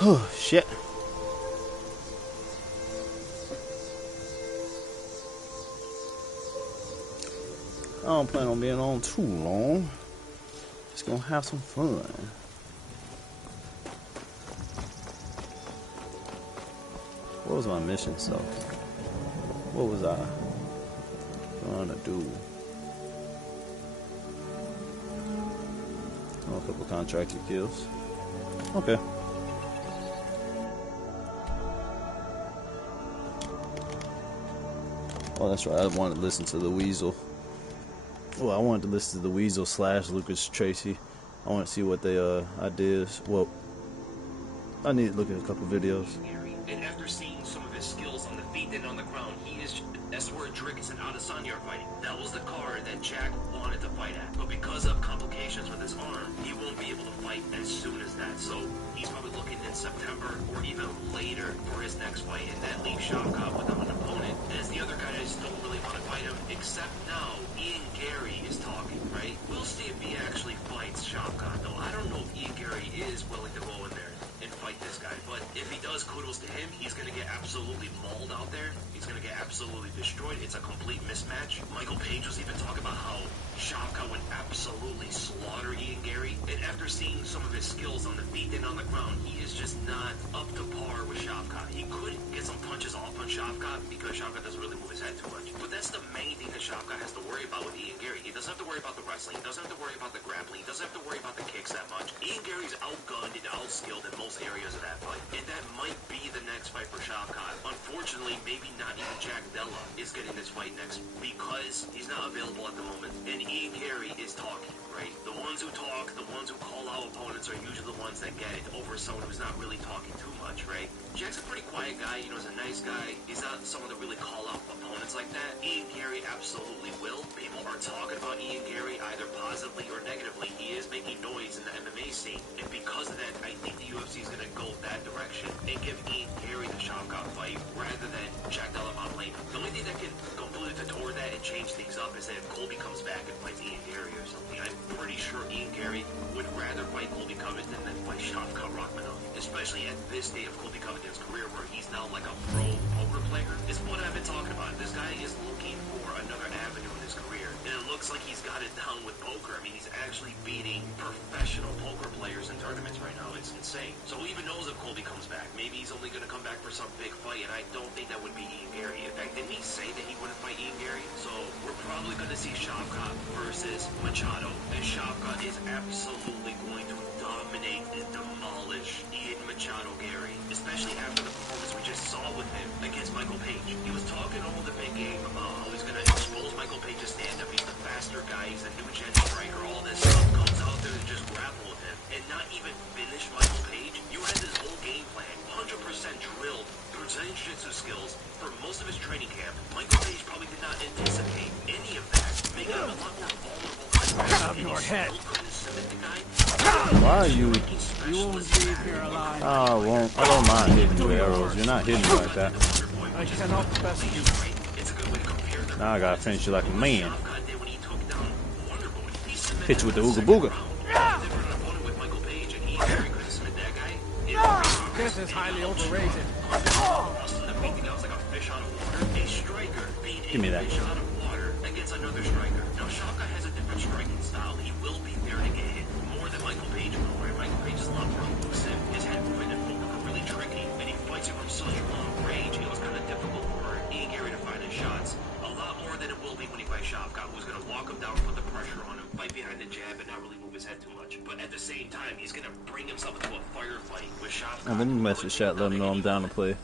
Oh, shit. I don't plan on being on too long. Just gonna have some fun. What was my mission stuff? What was I trying to do? Oh, a couple contracted kills. Okay. Oh, that's right. I wanted to listen to the Weasel. Well, I wanted to listen to the Weasel / Lucas Tracy. I want to see what they ideas. Well, I need to look at a couple videos. And after seeing some of his skills on the feet and on the ground, he is. That's where Drickus and Adesanya are fighting. That was the card that Jack wanted to fight at, but because of complications with his arm, he won't be able to fight as soon as that. So he's probably looking in September or even later for his next fight, and that leaves Shavkat without an opponent. As the other guys don't really want to fight him, except now Ian Gary is talking, right? We'll see if he actually fights Shavkat, though. I don't know if Ian Gary is willing to go in there and fight this guy, but if he does, kudos to him. He's going to get absolutely mauled out there. He's going to get absolutely destroyed. It's a complete mismatch. Michael Page was even talking about how Shavkat would absolutely slaughter Ian Gary, and after seeing some of his skills on the feet and on the ground, he is just not up to par with Shavkat. He could get some punches off on Shavkat because Shavkat doesn't really move his head too much, but that's the main thing that Shavkat has to worry about with Ian Gary. He doesn't have to worry about the wrestling. He doesn't have to worry about the grappling. He doesn't have to worry about the kicks that much. Ian Gary's outgunned and outskilled in most areas of that fight, and that might be the next fight for Shavkat. Unfortunately, maybe not even Jack Della is getting this fight next because he's not available at the moment, and Ian Gary is talking, right? The ones who talk, the ones who call out opponents are usually the ones that get it over someone who's not really talking too much, right? Jack's a pretty quiet guy, you know, he's a nice guy. He's not someone to really call out opponents like that. Ian Gary absolutely will. People are talking about Ian Gary either positively or negatively. He is making noise in the MMA scene, and because of that, I think the UFC is going to go that direction and give Ian Gary the Shavkat fight rather than Jack Della Maddalena. The only thing that can completely detour that and change things up is that if Colby comes back and fights Ian Gary or something. I'm pretty sure Ian Gary would rather fight Colby Covington than fight Shavkat Rachmanov, especially at this stage of Colby Covington's career where he's now like a pro poker player. It's what I've been talking about. This guy is looking for another avenue in his career, and it looks like he's got it down with poker. I mean, he's actually beating professional poker players in tournaments right now. It's insane. So who even knows if Colby comes back? Maybe he's only going to come back for some big fight, and I don't think that would be Ian Gary. In fact, didn't he say that he wouldn't fight Ian Gary? So we're probably going to see Shavkat versus Machado, and Shavkat is absolutely going to dominate and demolish Ian Machado Gary, especially after the performance we just saw with him against Michael Page. He was talking all the big game about how he's going to expose Michael Page's stand-up. He's the faster guy, he's the new gen striker, all this stuff. Comes out there and just grapple with him and not even finish Michael Page. You had this whole game plan 100% drilled through Zen-Jitsu skills for most of his training camp. Michael Page probably did not anticipate any of that, making him a lot more vulnerable. Out of your head. Why are you? You won't leave here alive. Oh, I don't mind hitting you with arrows. You're not hitting me like that. I cannot best you. Now I gotta finish you like a man. Hit you with the ooga booga. This is highly overrated. Give me that. Against another striker. Now Shavkat has a different striking style. He will be there to get hit more than Michael Page will. Right? Michael Page is a lot more elusive. His head movement and footwork are really tricky, and he fights you from such long range. It was kind of difficult for Ian Gary to find his shots. A lot more than it will be when he fights Shavkat, who's going to walk him down, put the pressure on him, fight behind the jab, and not really move his head too much. But at the same time, he's going to bring himself into a firefight with Shavkat. Let me mess with chat. Let him know I'm down to play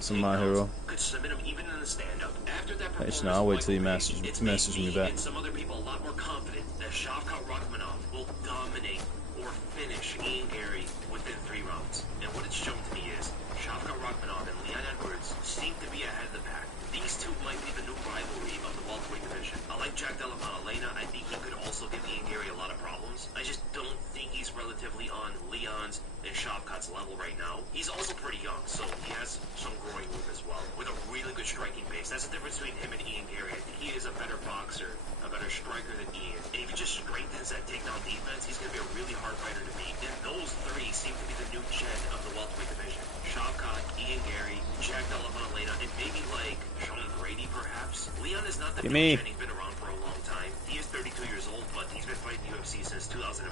some My Hero. Could submit him even in the stand-up. After that Actually, no, I'll wait till he messages me back. and some other people a lot more confident that Shavkat Rachmanov will dominate or finish Ian Gary within 3 rounds. And what it's shown to me is Shavkat Rachmanov and Leon Edwards seem to be ahead of the pack. These two might be the new rivalry of the welterweight division. I like Jack Della Maddalena. I think he could also give Ian Gary a lot of problems. I just don't think he's relatively on Leon's and Shavkat's level right now. He's also pretty young, so he has some growing room as well, with a really good striking base. That's the difference between him and Ian Gary. I think he is a better boxer, a better striker than Ian. And if he just strengthens that takedown defense, he's going to be a really hard fighter to beat. And those 3 seem to be the new gen of the welterweight division. Ian Gary, Jack Della Maddalena, and maybe like Sean Brady, perhaps. Leon is not the Gimme. He's been around for a long time. He is 32 years old, but he's been fighting UFC since 2014.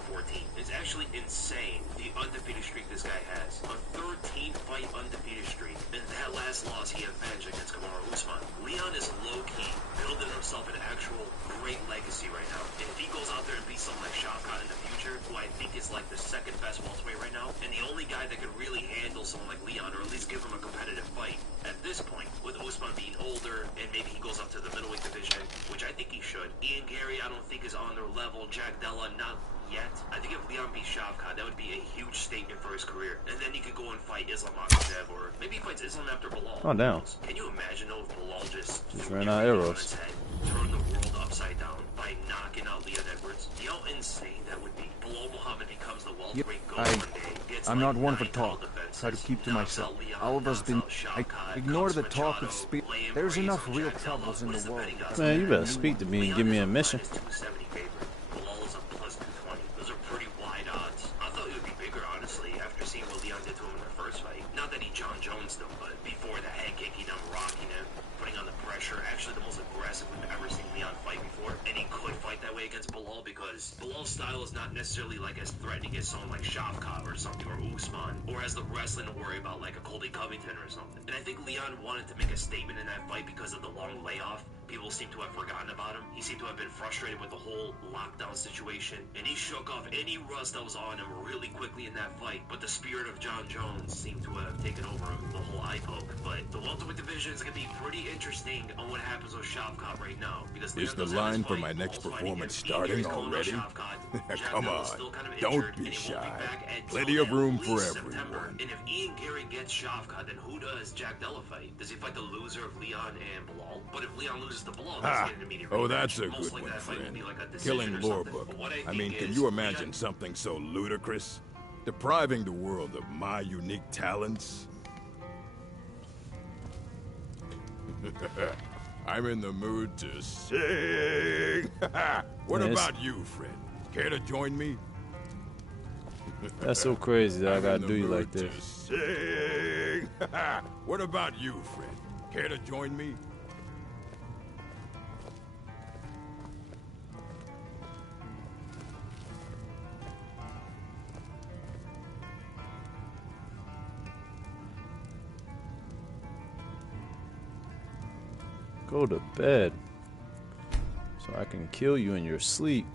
It's actually insane the undefeated streak this guy has. A 13-fight undefeated streak. In that last loss, he avenged against Kamaru Usman. Leon is low-key building himself an actual great legacy right now. And if he goes out there and beats someone like Shavkat in the future, who I think is like the second best welterweight right now, and the only guy that could really handle someone like Leon, or at least give him a competitive fight at this point, with Usman being older, and maybe he goes up to the middleweight division, which I think he should. Ian Gary, I don't think is on their level. Jack Della, not yet. I think if Leon beats Shavkat, that would be a huge statement for his career. And then he could go and fight Islam Makhachev, or maybe he fights Islam after Bilal. Oh, damn. Can you imagine though if Bilal just ran out of arrows. Turn the world upside down by knocking out Leon Edwards? You know how insane that would be? Bilal Muhammad becomes the welterweight gold one day. I'm not one for talk. Try to keep to myself. All of us been... ignore the talk of speed. There's enough real troubles in the world. Man, you better speak to me and give me a mission. Bilal is a plus 220. Those are pretty wide odds. I thought it would be bigger, honestly, after seeing what Leon did to him in the first fight. Not that he John Jones them, but before the head kick, he done rocking him, putting on the pressure. Actually, the most aggressive we've ever seen Leon fight before. And he could fight that way against Bilal because Bilal's style is not necessarily like as threatening as someone like Shavkat or something, or Usman, or has the wrestling to worry about like a Colby Covington or something. And I think Leon wanted to make a statement in that fight because of the long layoff. People seem to have forgotten about him. He seemed to have been frustrated with the whole lockdown situation, and he shook off any rust that was on him really quickly in that fight. But the spirit of John Jones seemed to have taken over the whole eye poke. But the welterweight division is going to be pretty interesting on what happens with Shavkat right now. Because Is the line for my next performance starting already? Come on, don't be shy. Plenty of room for everyone. And if Ian Gary gets Shavkat, then who does Jack Della fight? Does he fight the loser of Leon and Bilal? But if Leon loses to Bilal, that's an immediate Oh, rematch. that's a Most good likely one, that fight will friend. be like a decision Killing or lore something. book. But what I think mean, can is you Leon- imagine something so ludicrous? Depriving the world of my unique talents? I'm in the mood to sing. What Yes. about you, friend? Care to join me? That's so crazy that I I'm gotta in the do you mood like to this. sing. What about you, friend? Care to join me? Go to bed so I can kill you in your sleep.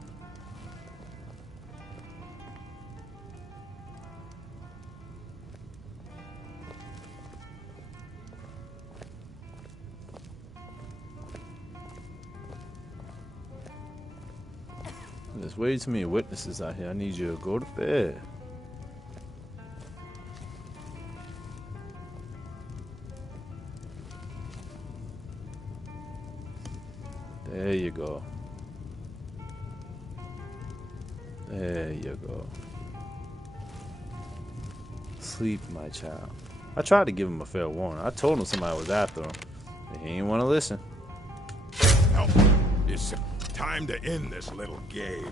There's way too many witnesses out here. I need you to go to bed. There you go. There you go. Sleep, my child. I tried to give him a fair warning. I told him somebody was after him. But he didn't want to listen. Now, it's time to end this little game.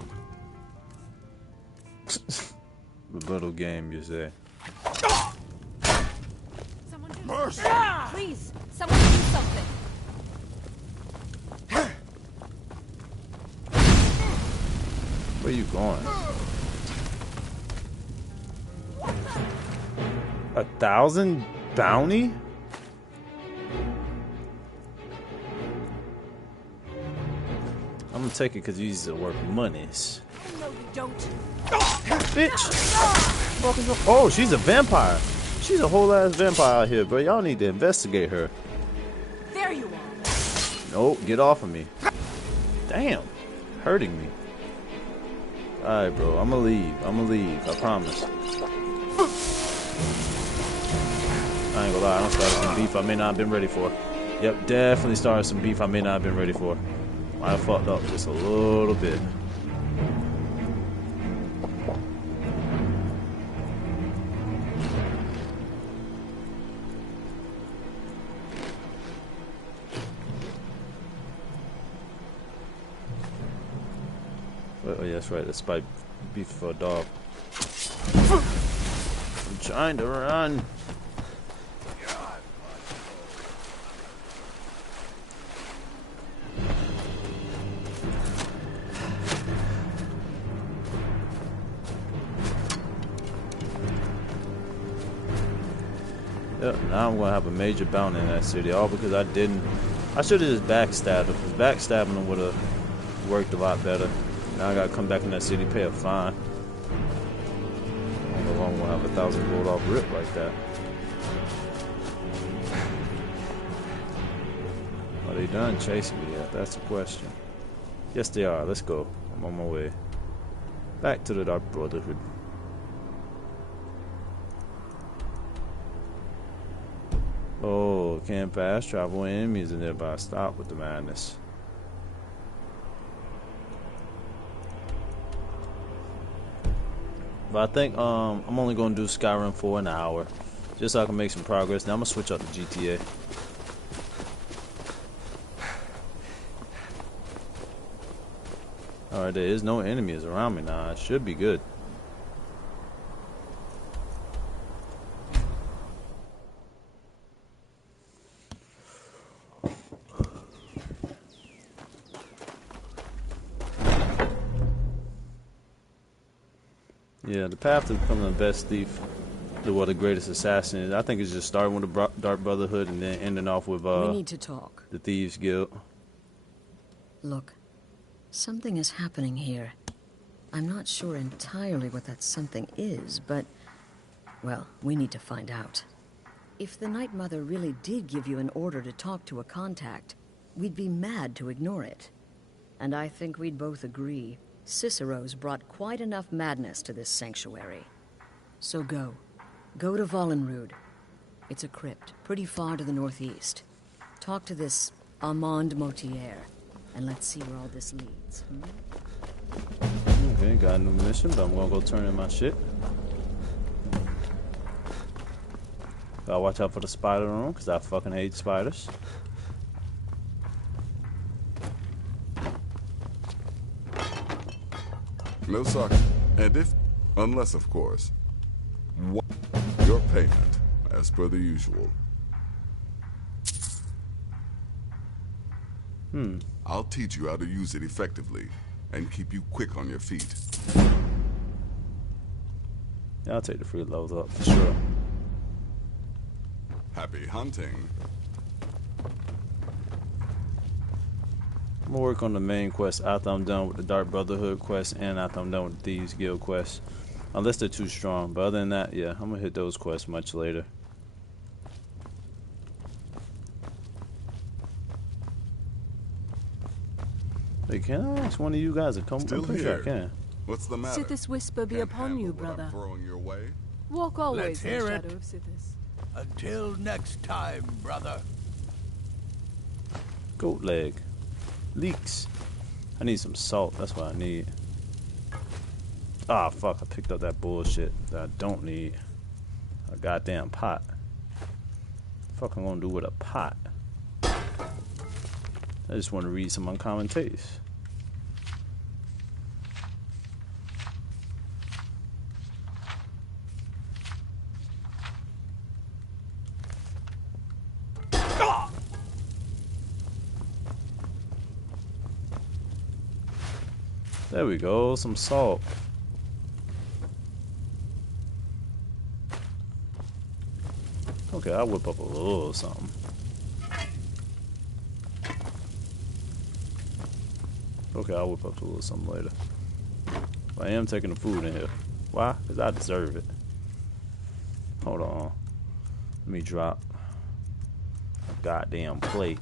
The little game, you say. Someone do Mercy! Please, someone do something. Where you going? 1,000 bounty? I'm gonna take it because these are worth monies. No, you don't. Bitch! Oh, she's a vampire. She's a whole ass vampire out here, bro. Y'all need to investigate her. There you are. Nope, get off of me. Damn, hurting me. Alright, bro, I'm gonna leave. I promise. I ain't gonna lie, I done started some beef I may not have been ready for. Yep, definitely started some beef I may not have been ready for. Might have fucked up just a little bit. Oh, yeah, that's right. That's spike beef for a dog. I'm trying to run. Yep, now I'm gonna have a major bounty in that city, all because I didn't. I should have just backstabbed him, because backstabbing him would have worked a lot better. Now I gotta come back in that city, pay a fine. I don't know if I'm gonna have 1,000 gold off rip like that. Are they done chasing me yet? That's the question. Yes, they are. Let's go. I'm on my way. Back to the Dark Brotherhood. Oh, can't fast travel enemies in nearby. Stop with the madness. But I think I'm only gonna do Skyrim for an hour, just so I can make some progress. Now I'm gonna switch up to GTA. Alright, there is no enemies around me now. It should be good. Yeah, the path to becoming the best thief, the greatest assassin is, I think it's just starting with the Dark Brotherhood and then ending off with we need to talk. The Thieves Guild. Look, something is happening here. I'm not sure entirely what that something is, but, well, we need to find out. If the Night Mother really did give you an order to talk to a contact, we'd be mad to ignore it. And I think we'd both agree Cicero's brought quite enough madness to this sanctuary. So go. Go to Vollenrud. It's a crypt, pretty far to the northeast. Talk to this Armand Motier, and let's see where all this leads. Okay, got a new mission, but I'm gonna go turn in my shit. Gotta watch out for the spider room, because I fucking hate spiders. No suck. And if, unless of course, your payment, as per the usual. I'll teach you how to use it effectively and keep you quick on your feet. Yeah, I'll take the free levels up for sure. Happy hunting. I'm gonna work on the main quest after I'm done with the Dark Brotherhood quest and after I'm done with the Thieves Guild quest. Unless they're too strong. But other than that, yeah, I'm gonna hit those quests much later. Hey, can I ask one of you guys to come? Still I'm pretty sure I here. can. What's the matter? Sithis whisper be Can't upon you, handle what I'm brother. throwing your way? Walk always Let's in the hear shadow it. of Sithis. Until next time, brother. Goat leg. Leeks. I need some salt. That's what I need. Ah, fuck. I picked up that bullshit that I don't need. A goddamn pot. Fuck I'm gonna do with a pot? I just want to read some uncommon taste. There we go, some salt. Okay, I'll whip up a little something. Okay, I'll whip up a little something later. But I am taking the food in here. Why? Because I deserve it. Hold on. Let me drop a goddamn plate.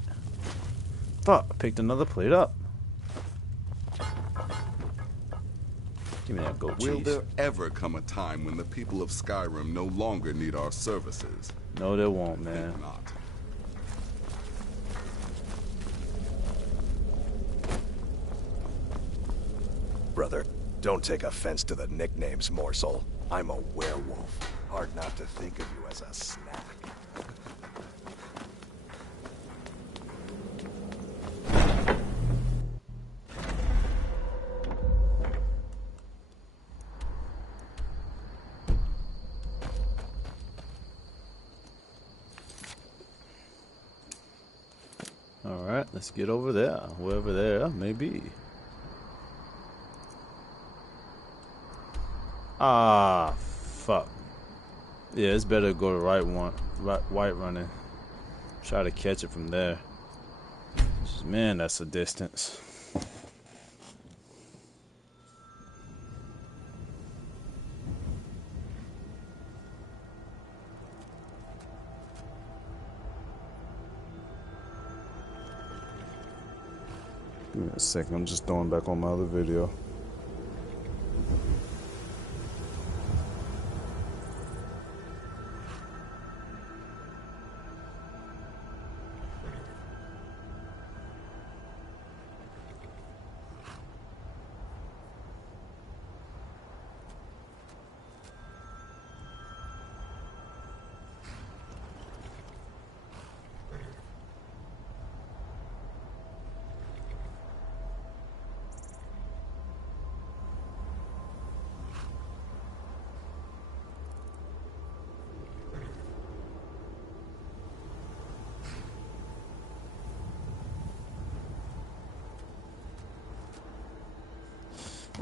Fuck, I picked another plate up. Give me that goat cheese. Will there ever come a time when the people of Skyrim no longer need our services? No, there won't, man. Think not. Brother, don't take offense to the nicknames, morsel. I'm a werewolf. Hard not to think of you as a snack. Alright, let's get over there. Whoever there may be. Ah, fuck. Yeah, it's better to go to the right one. white running. Try to catch it from there. Man, that's a distance. Give me a second, I'm just throwing back on my other video.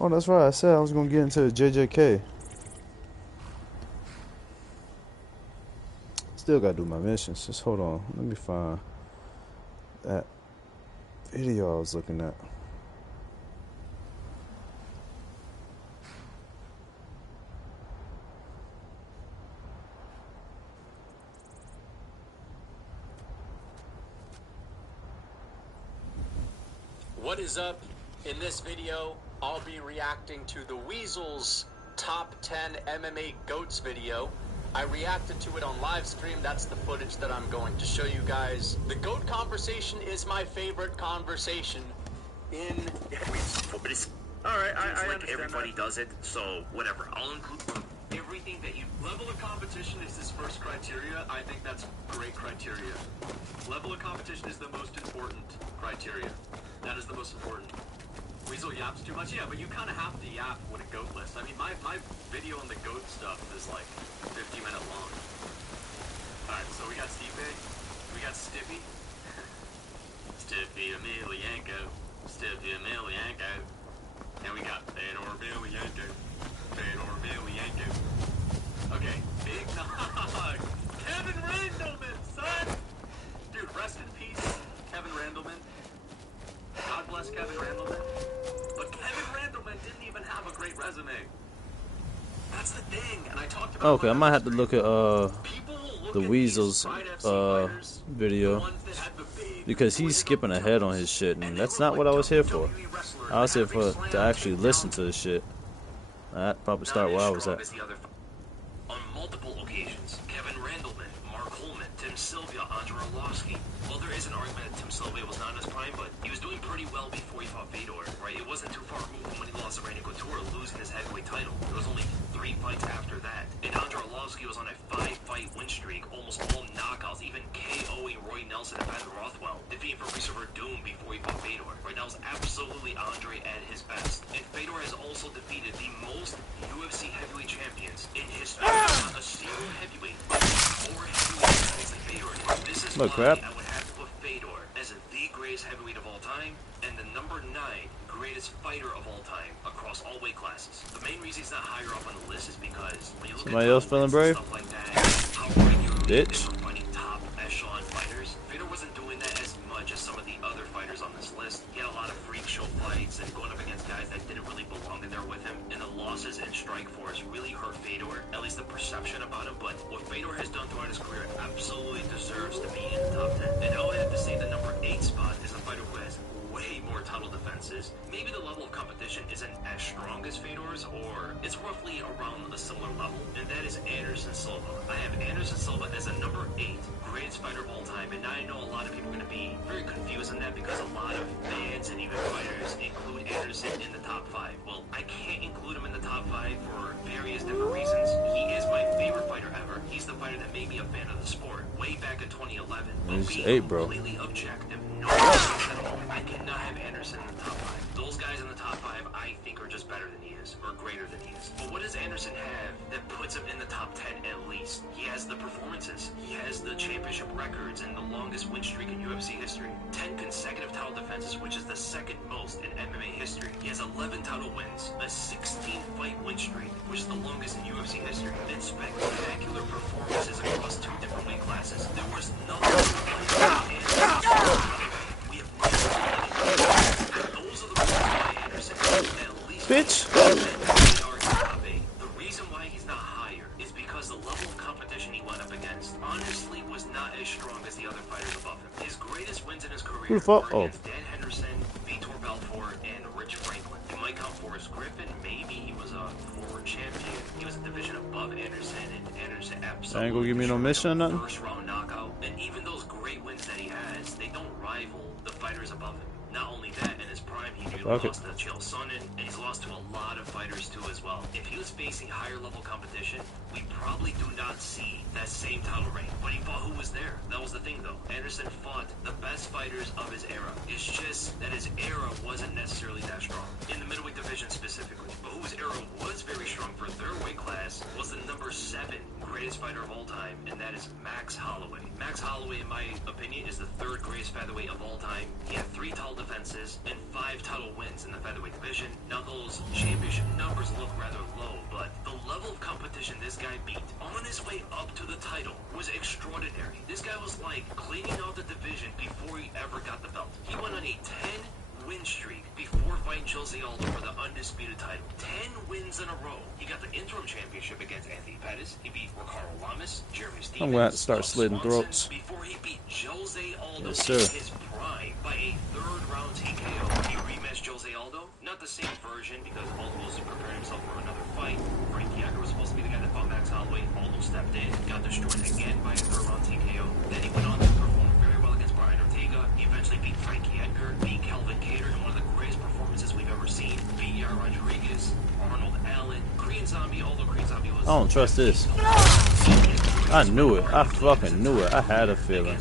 Oh, that's right. I said I was going to get into the JJK. Still got to do my missions. Just hold on. Let me find that video I was looking at. What is up? In this video, I'll be reacting to the Weasel's Top 10 MMA GOATs video. I reacted to it on live stream. That's the footage that I'm going to show you guys. The GOAT conversation is my favorite conversation in... Alright, I like everybody does it, so whatever. I'll include everything that you... Level of competition is his first criteria. I think that's great criteria. Level of competition is the most important criteria. That is the most important. Weasel yaps too much? Yeah, but you kind of have to yap with a GOAT list. I mean, my video on the GOAT stuff is like 50-minute long. Alright, so we got Stipe, we got Stippy, Stippy Emelianenko, Stippy Emelianenko, and we got Fedor Emelianenko, Fedor Emelianenko. Okay, big knock! Kevin Randleman, son! Dude, rest in peace, Kevin Randleman. God bless Kevin Randleman. But Kevin Randleman didn't even have a great resume. That's the thing, and I talked about... Okay, I might have to look at the Weasel's video, because he's skipping ahead on his shit, and that's not what I was here for. I was here for to actually listen to the shit. I'd probably start where I was at. On multiple occasions, Kevin Randleman, Mark Coleman, Tim Sylvia, Andre Arlovsky. Well, there is an argument that Tim Sylvia was not in his prime, but he was doing pretty well before he fought Fedor, right? It wasn't too far removed from when he lost to Randy Couture, losing his heavyweight title. There was only 3 fights after that. And Andre Arlovsky was on a 5-fight win streak, almost all knockouts, even KOing Roy Nelson and Pat Rothwell, defeating Fabrice Verdun before he fought Fedor, right? That was absolutely Andre at his best. And Fedor has also defeated the most UFC heavyweight champions in history. Not a single heavyweight, but 4 heavyweight than Fedor. This is why I would have to put Fedor as the greatest heavyweight of all time, and the number 9 greatest fighter of all time across all weight classes. The main reason he's not higher up on the list is because when you look Somebody at else feeling brave? stuff like that, how regularly they Bitch. were fighting top echelon fighters, Fedor wasn't doing that as much as some of the other fighters on this list. He had a lot of freak show fights and going up against guys that didn't really belong in there with him, and the losses in Strikeforce really hurt Fedor, at least the perception about him. But what Fedor has done throughout his career absolutely deserves to be in the top 10. And I would have to say the number 8 spot is a fighter who has way more title defenses. Maybe the level of competition isn't as strong as Fedor's, or it's roughly around a similar level, and that is Anderson Silva. I have Anderson Silva as a number 8 greatest fighter of all time, and I know a lot of people are going to be very confused on that because a lot of fans and even fighters include Anderson in the top 5. Well, I can't include him in the top 5 for various different reasons. He is my favorite fighter ever. He's the fighter that made me a fan of the sport way back in 2011. But He's 8, bro. Completely objective. No reasons at all. I cannot have Anderson in the top 5. Those guys in the top 5, I think, are just better than he is, or greater than he is. But what does Anderson have that puts him in the top 10 at least? He has the performances. He has the championship records and the longest win streak in UFC history. 10 consecutive title defenses, which is the second most in MMA history. He has 11 title wins, a 16-fight win streak, which is the longest in UFC history, and spectacular performances across 2 different weight classes. Who the fuck? Oh. Against Dan Henderson, Vitor Belfort, and Rich Franklin. You might count Forrest Griffin. Maybe he was a former champion. He was a division above Anderson, and Anderson absolutely Ain't gonna give me no mission or nothing? first round knockout. And even those great wins that he has, they don't rival the fighters above him. Not only that, in his prime, he nearly lost to Chael Sonnen, and he's lost to a lot of fighters too as well. If he was facing higher level competition, we probably do not see that same title reign. But he fought who was there. That was the thing though. Anderson fought the best fighters of his era. It's just that his era wasn't necessarily that strong. In the middleweight division specifically. But whose era was very strong for their weight class was the number 7 greatest fighter of all time, and that is Max Holloway. Max Holloway, in my opinion, is the 3rd greatest featherweight of all time. He had 3 title defenses and 5 title wins in the featherweight division. Now those championship numbers look rather low, but the level of competition this guy beat on his way up to the title was extraordinary. This guy was like cleaning out the division before he ever got the belt. He went on a 10-win streak before fighting Jose Aldo for the undisputed title. 10 wins in a row. He got the interim championship against Anthony Pettis. He beat Ricardo Lamas, Jeremy Stevens. I'm gonna have to start slitting throats. Before he beat Jose Aldo Yes, in sir. his prime by a 3rd round TKO. He rematched Jose Aldo. Not the same version because Aldo was preparing himself for another fight. Frankie Edgar was supposed to be the guy that fought Max Holloway. Aldo stepped in, got destroyed again by a 3rd round TKO. Then he went on to perform very well against Brian Ortega. He eventually beat Frankie Edgar, beat Calvin Kattar in one of the greatest performances we've ever seen. Beat Yair Rodriguez, Arnold Allen, Korean Zombie, although Korean Zombie was... I don't trust this. I knew it. I fucking knew it. I had a feeling.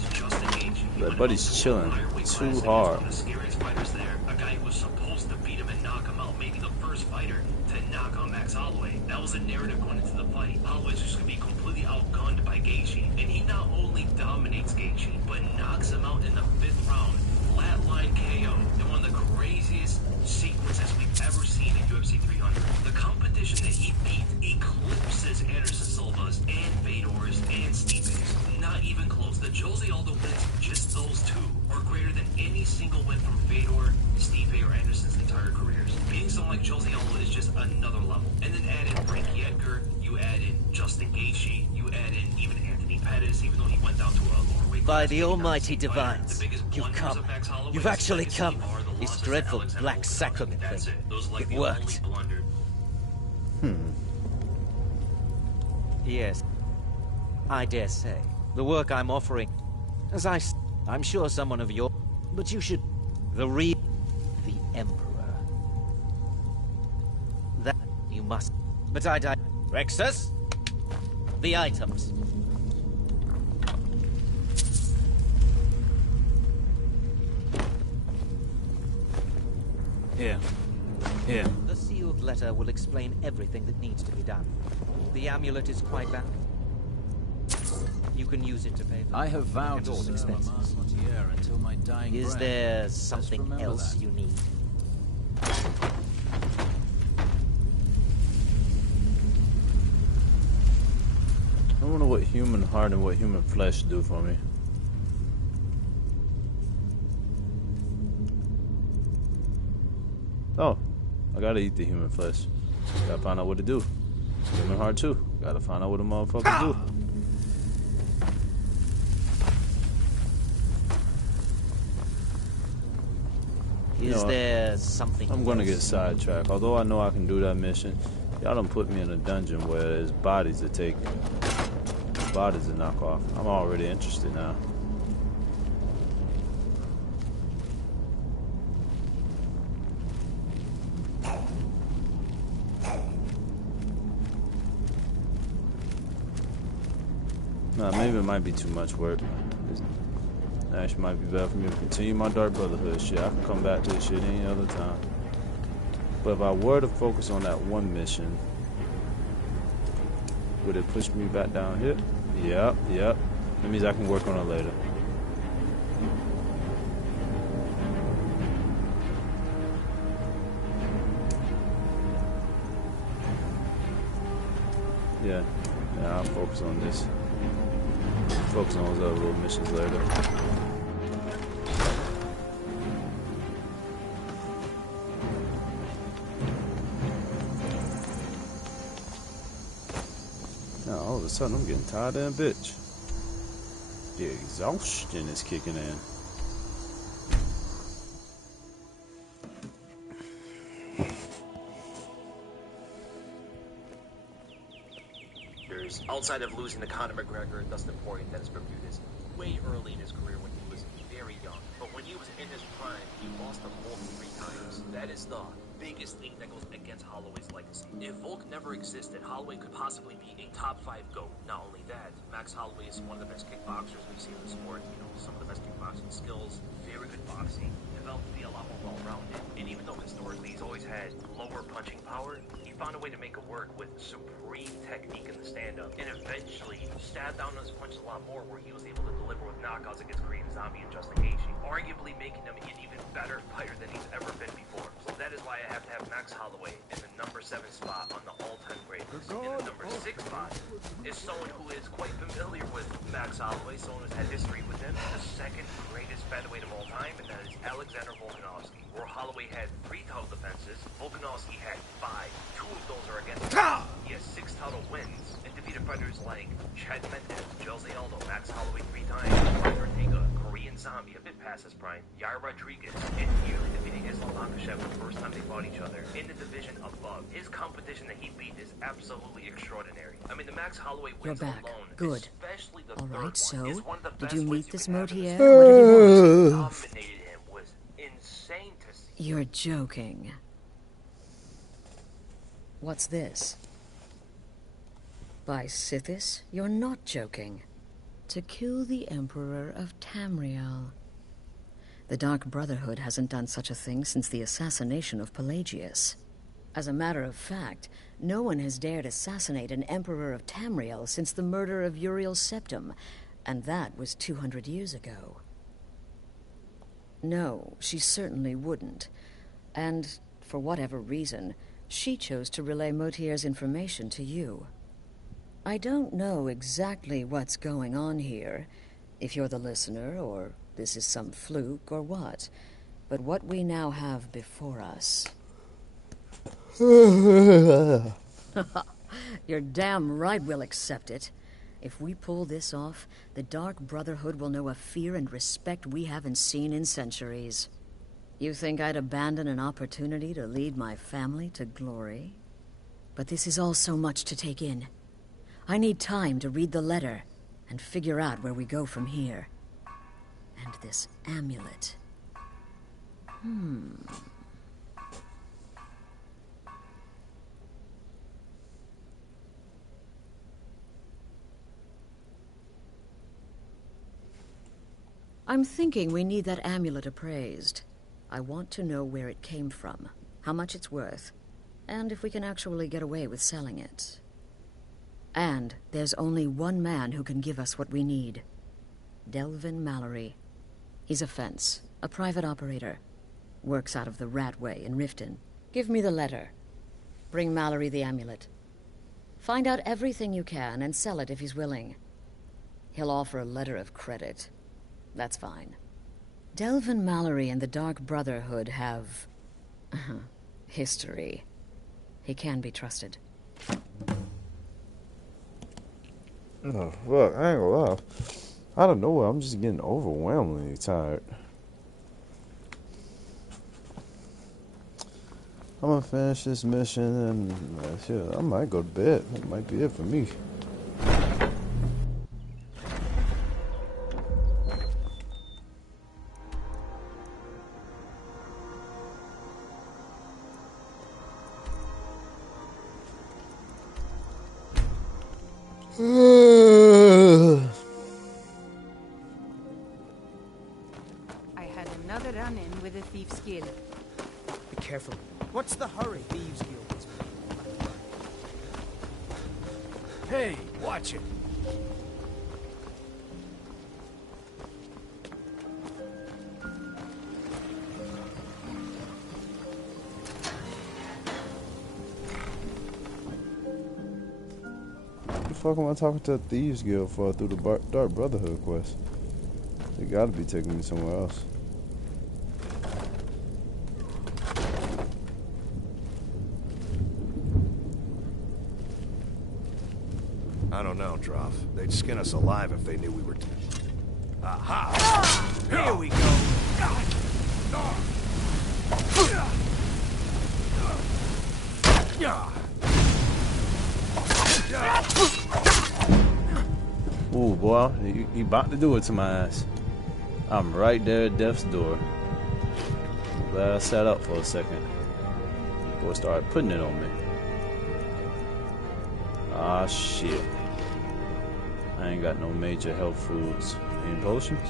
That buddy's chilling too hard. The scariest fighters there. A guy who was supposed to beat him and knock him out. Maybe the first fighter to knock out Max Holloway. That was the narrative going into the fight. Holloway's just going to be completely outgunned by Gaethje. And he not only dominates Gaethje, but knocks him out in the 5th round. Flatline KO. In one of the craziest sequences we've ever seen in UFC 300. The competition that he beat eclipses Anderson Silva's and Fedor's and Stipe's. Not even close. The Jose Aldo wins, just those 2, are greater than any single win from Fedor, Stipe, or Anderson's entire careers. Being someone like Jose Aldo is just another level. And then add in Frankie Edgar, you add in Justin Gaethje, you add in even Anthony Pettis, even though he went down to a lower weight class. By the almighty divines, you've come. You've actually come. This dreadful black sacrament thing. It worked. Yes, I dare say. The work I'm offering, I'm sure someone of your... But you should... The Emperor. That you must... But I die... Rexus? The items. Here. Here. The sealed letter will explain everything that needs to be done. The amulet is quite valid. You can use it to pay for... I have vowed to all serve expenses. Mars Montier until my dying Is breath. there something remember else that. you need? I wonder what human heart and what human flesh do for me. Oh, I gotta eat the human flesh. Gotta find out what to do. Human heart too. Gotta find out what a motherfucker do. Is there something I'm gonna else? get sidetracked. Although I know I can do that mission, y'all done put me in a dungeon where there's bodies to take, bodies to knock off. I'm already interested now. Nah, maybe it might be too much work. Actually, might be better for me to continue my Dark Brotherhood shit. I can come back to this shit any other time. But if I were to focus on that one mission, would it push me back down here? Yep. That means I can work on it later. Yeah, I'll focus on this. Focus on those other little missions later. Now all of a sudden I'm getting tired of that bitch. The exhaustion is kicking in. years. Outside of losing to Conor McGregor, Dustin Poirier, and Dennis Bermudez, way early in his career when he was very young. But when he was in his prime, he lost them both 3 times. That is the biggest thing that goes against Holloway's legacy. If Volk never existed, Holloway could possibly be a top 5 GOAT. Not only that, Max Holloway is one of the best kickboxers we've seen in the sport. You know, some of the best kickboxing skills, very good boxing, developed to be a lot more well-rounded. And even though historically he's always had lower punching power, he found a way to make it work with supreme technique in the stand-up. And eventually stabbed down his punches a lot more, where he was able to deliver with knockouts against Korean Zombie and Justin Gaethje, arguably making him an even better fighter than he's ever been before. So that is why I have to have Max Holloway in the number 7 spot on the all-time great list. And the number 6 spot is someone who is quite familiar with Max Holloway, someone who's had history with him, the second greatest featherweight of all time, and that is Alexander Volkanovski. Where Holloway had 3 title defenses, Volkanovski had 5. 2 of those are against him. He has 6 title wins and defeated fighters like Chad Mendes, Jose Aldo, Max Holloway 3 times, Brian Ortega, Korean Zombie, a bit past his prime, Yair Rodriguez, and nearly defeating Islam Makhachev the first time they fought each other in the division above. His competition that he beat is absolutely extraordinary. I mean, the Max Holloway wins You're back. alone, Good. especially the All third right, so one, is one of the did best you wins meet this can have in Motier? this What did he want? Dominated him was insane to see. You're joking. What's this? By Sithis, you're not joking. To kill the Emperor of Tamriel. The Dark Brotherhood hasn't done such a thing since the assassination of Pelagius. As a matter of fact, no one has dared assassinate an Emperor of Tamriel since the murder of Uriel Septim, and that was 200 years ago. No, she certainly wouldn't. And, for whatever reason, she chose to relay Motier's information to you. I don't know exactly what's going on here, if you're the listener, or this is some fluke, or what. But what we now have before us... You're damn right we'll accept it. If we pull this off, the Dark Brotherhood will know a fear and respect we haven't seen in centuries. You think I'd abandon an opportunity to lead my family to glory? But this is all so much to take in. I need time to read the letter and figure out where we go from here. And this amulet. I'm thinking we need that amulet appraised. I want to know where it came from, how much it's worth, and if we can actually get away with selling it. And there's only one man who can give us what we need. Delvin Mallory. He's a fence, a private operator. Works out of the Ratway in Riften. Give me the letter. Bring Mallory the amulet. Find out everything you can and sell it if he's willing. He'll offer a letter of credit. That's fine. Delvin Mallory and the Dark Brotherhood have... history. He can be trusted. Oh, look, I ain't gonna lie. Out of nowhere, I'm just getting overwhelmingly tired. I'm gonna finish this mission and shit, I might go to bed. That might be it for me. I had another run-in with a thief's guild. Be careful. What's the hurry? Thieves Guild. Hey, watch it. What the fuck am I talking to a Thieves Guild for through the Dark Brotherhood quest? They gotta be taking me somewhere else. I don't know, Droff. They'd skin us alive if they knew we were... Aha! Here we go. Ooh, boy, he about to do it to my ass. I'm right there at death's door. Glad I sat up for a second. Boy started putting it on me. Ah, shit. I ain't got no major health foods. Any potions?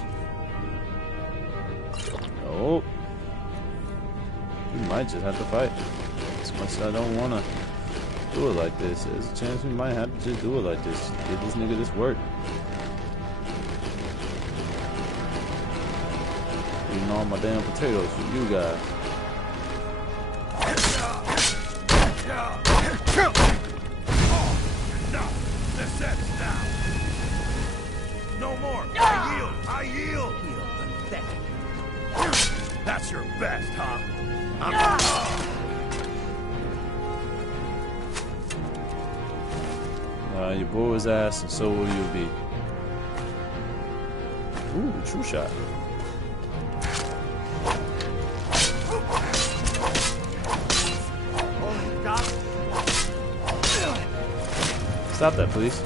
Oh. We might just have to fight. As much as I don't want to do it like this, there's a chance we might have to just do it like this. Give this nigga this work. Eating all my damn potatoes for you guys. No more. I yield. That's your best, huh? You bore his ass, and so will you be. Ooh, true shot. Stop that, please.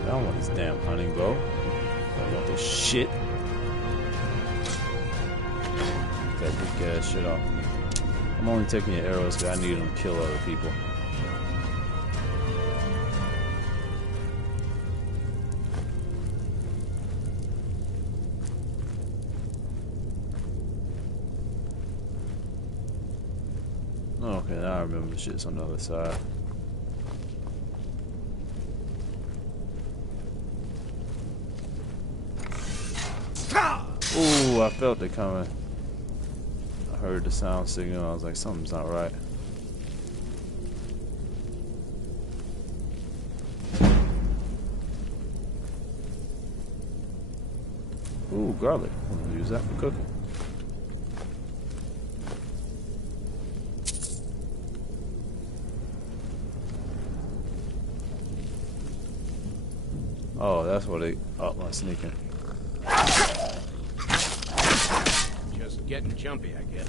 I don't want this damn hunting bow. I want this shit. That big ass shit off. I'm only taking your arrows because I need them to kill other people. Okay, now I remember the shit's on the other side. Ooh, I felt it coming. I heard the sound signal. I was like, something's not right. Ooh, garlic. I'm gonna use that for cooking. Oh, that's what they up my sneaking. Just getting jumpy, I guess.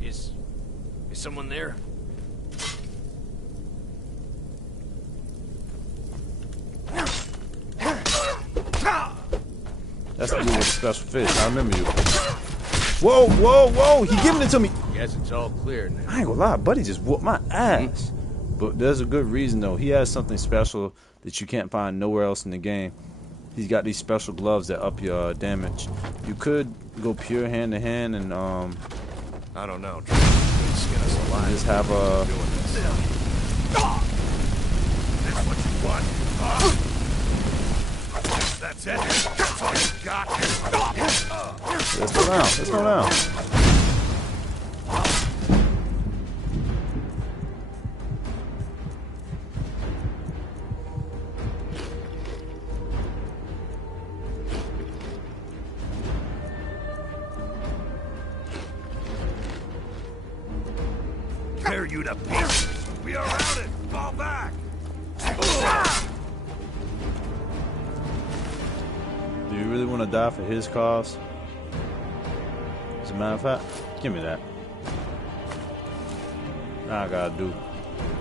Is someone there? That's the dude with the special fish. I remember you. Whoa, whoa, whoa! He giving it to me. Guess it's all clear now. I ain't gonna lie, buddy just whooped my ass. But there's a good reason though. He has something special that you can't find nowhere else in the game. He's got these special gloves that up your damage. You could go pure hand to hand and I don't know. Skin us alive. Just have a. That's what you want. That's it. That's all you got. Let's go down. Let's go down. Tear you to pieces. We are routed. Fall back. Do you really want to die for his cause? As a matter of fact, give me that. Now I gotta do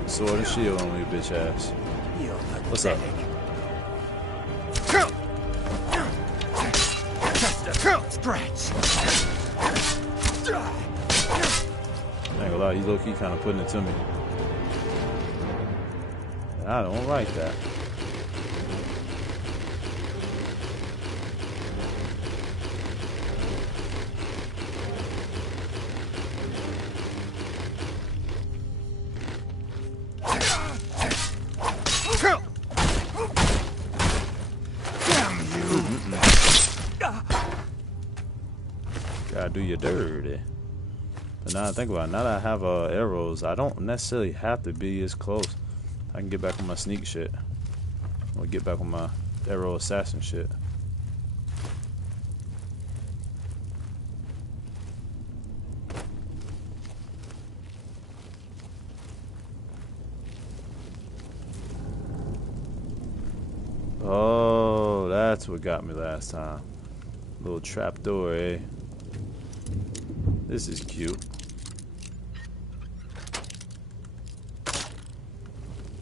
sword and shield on your bitch ass. What's up? Stretch. I ain't gonna lie, he's low-key kind of putting it to me. I don't like that. Gotta do you dirty. But now I think about it, now that I have arrows, I don't necessarily have to be as close. I can get back on my sneak shit. Or get back on my arrow assassin shit. Oh, that's what got me last time. Little trap door, eh? This is cute.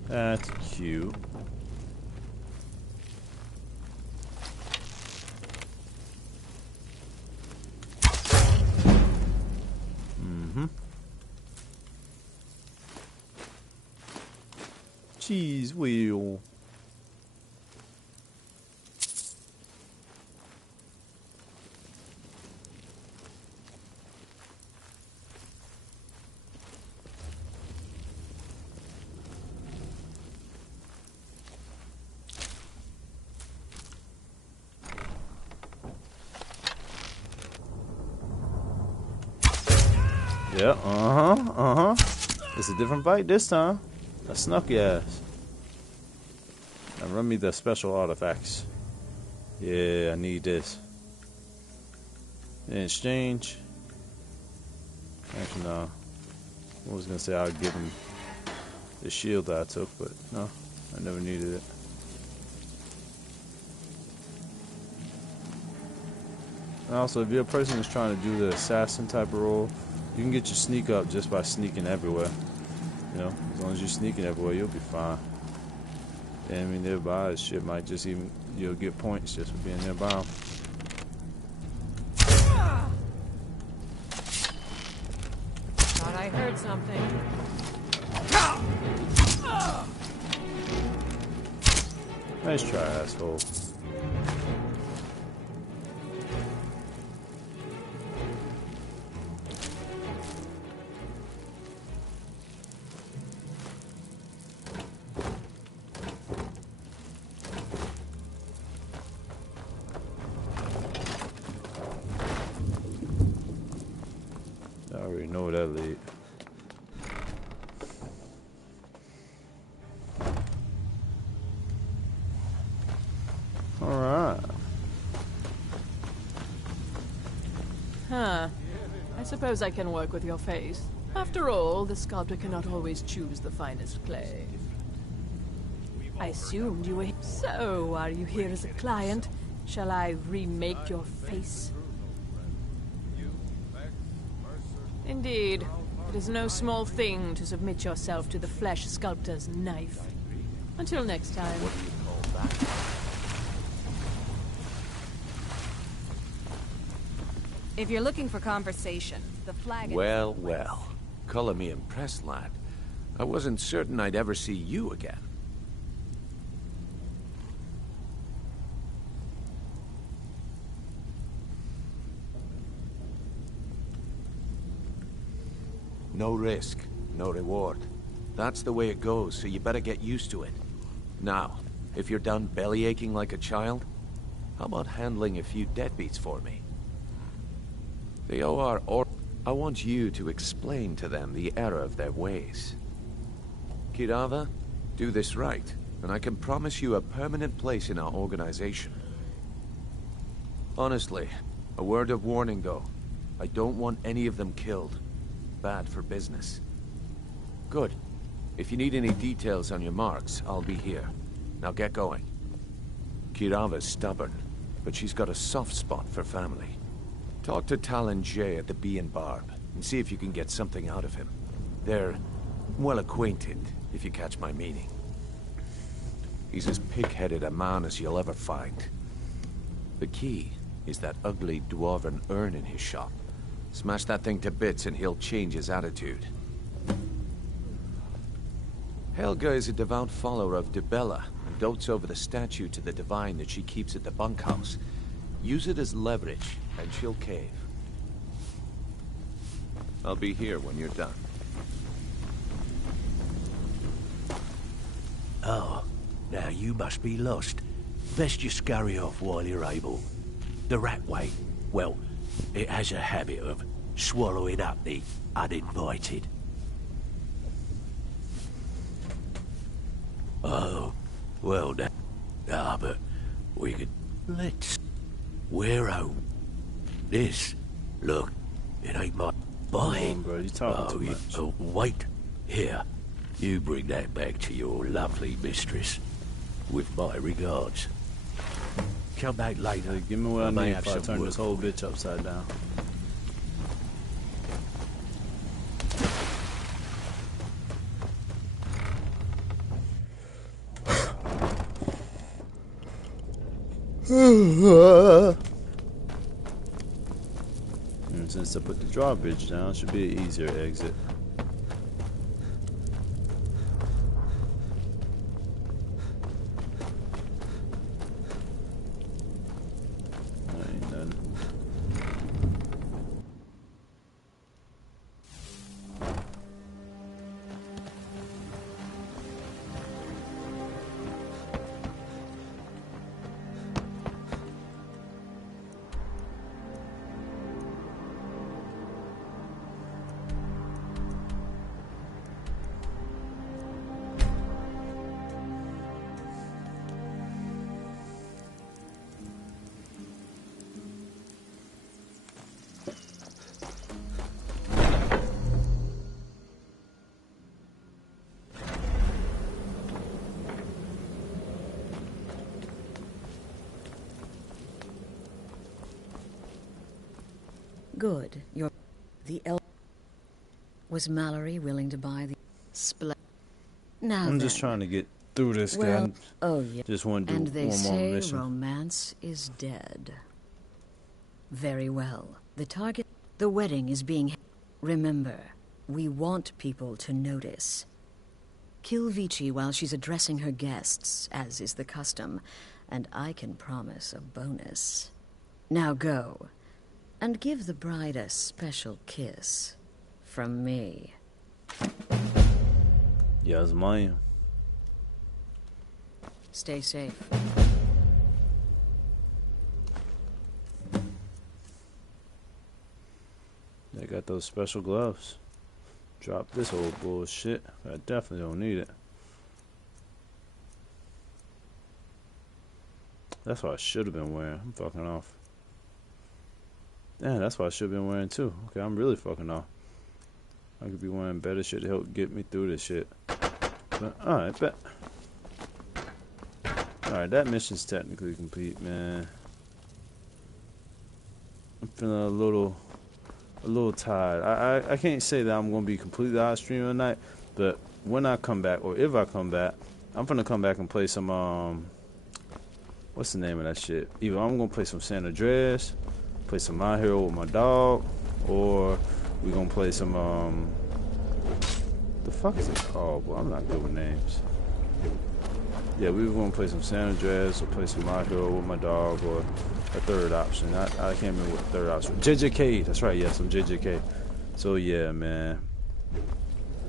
That's cute. Cheese wheel. Yeah, It's a different fight this time. I snuck your ass. Now run me the special artifacts. Yeah, I need this. In exchange. Actually, no. I was gonna say I'd give him the shield that I took, but no, I never needed it. And also, if you're a person who's trying to do the assassin type of role, you can get your sneak up just by sneaking everywhere. You know, as long as you're sneaking everywhere, you'll be fine. Enemy nearby, shit might just even, you'll get points just for being nearby them. Thought I heard something. Nice try, asshole. I already know where that leads. Alright. Huh. I suppose I can work with your face. After all, the sculptor cannot always choose the finest clay. I assumed you were... So, are you here as a client? Shall I remake your face? Indeed. It is no small thing to submit yourself to the flesh sculptor's knife. Until next time. What do you call that? If you're looking for conversation, the flag... Well, well. Color me impressed, lad. I wasn't certain I'd ever see you again. No risk, no reward. That's the way it goes, so you better get used to it. Now, if you're done bellyaching like a child, how about handling a few deadbeats for me? The OR, I want you to explain to them the error of their ways. Kirava, do this right, and I can promise you a permanent place in our organization. Honestly, a word of warning though. I don't want any of them killed. Bad for business. Good. If you need any details on your marks, I'll be here. Now get going. Kirava's stubborn, but she's got a soft spot for family. Talk to Talon J at the Bee and Barb, and see if you can get something out of him. They're well acquainted, if you catch my meaning. He's as pig-headed a man as you'll ever find. The key is that ugly dwarven urn in his shop. Smash that thing to bits and he'll change his attitude. Helga is a devout follower of Dibella and dotes over the statue to the divine that she keeps at the bunkhouse. Use it as leverage and she'll cave. I'll be here when you're done. Oh, now you must be lost. Best you scurry off while you're able. The Ratway, well, it has a habit of swallowing up the uninvited. Oh, well now. Ah, but we could... Let's... We're home. This, look, it ain't my bite. Bro, you talking too much. Wait. Here, you bring that back to your lovely mistress. With my regards. Come back later. Give me what I need have if I some turn work this whole for you. bitch upside down. And since I put the drawbridge down, it should be an easier exit. Ain't nothing. Good. Was Mallory willing to buy the Now I'm then. just trying to get through this Well, guy. oh yeah. Just want to And do they one more say mission. romance is dead. Very well. The wedding is being... Remember, we want people to notice. Kill Vici while she's addressing her guests, as is the custom, and I can promise a bonus. Now go, and give the bride a special kiss. From me. Yeah, it's mine. Stay safe. They got those special gloves. Drop this old bullshit. I definitely don't need it. That's what I should have been wearing. I'm fucking off. Damn, that's what I should have been wearing too. Okay, I'm really fucking off. I could be wearing better shit to help get me through this shit. But, alright, bet. Alright, that mission's technically complete, man. I'm feeling a little tired. I can't say that I'm going to be completely out of stream tonight, but when I come back, or if I come back, I'm going to come back and play some, what's the name of that shit? Either I'm going to play some San Andreas, play some My Hero with my dog, or we're going to play some, the fuck is it called? Well, I'm not good with names. Yeah, we were going to play some San Andreas, or play some My Hero with my dog, or a third option. I can't remember what the third option. JJK, that's right, yeah, some JJK. So yeah, man.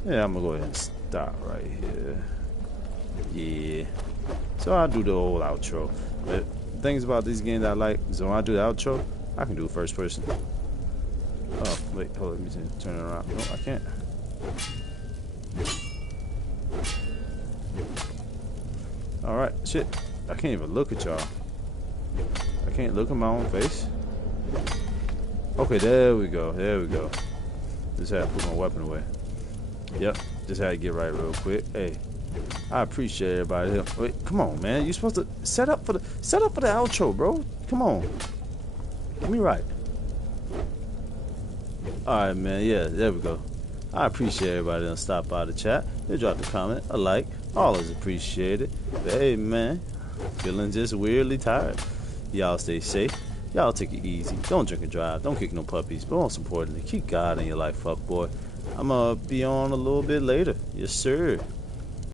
Yeah, I'm gonna go ahead and stop right here. Yeah. So I'll do the old outro. But things about these games I like is when I do the outro, I can do it first person. Oh, wait, hold on, let me turn it around. No, I can't. Alright, shit. I can't even look at y'all. I can't look at my own face. Okay, there we go. There we go. Just had to put my weapon away. Yep. Just had to get right real quick. Hey, I appreciate everybody here. Wait, come on, man. You're supposed to set up for the outro, bro. Come on. Get me right. Alright, man. Yeah, there we go. I appreciate everybody that stopped by the chat. They dropped a comment, a like. Always appreciate it. But hey, man. Feeling just weirdly tired. Y'all stay safe. Y'all take it easy. Don't drink and drive. Don't kick no puppies. But most importantly, keep God in your life, fuck boy. I'm gonna be on a little bit later. Yes, sir.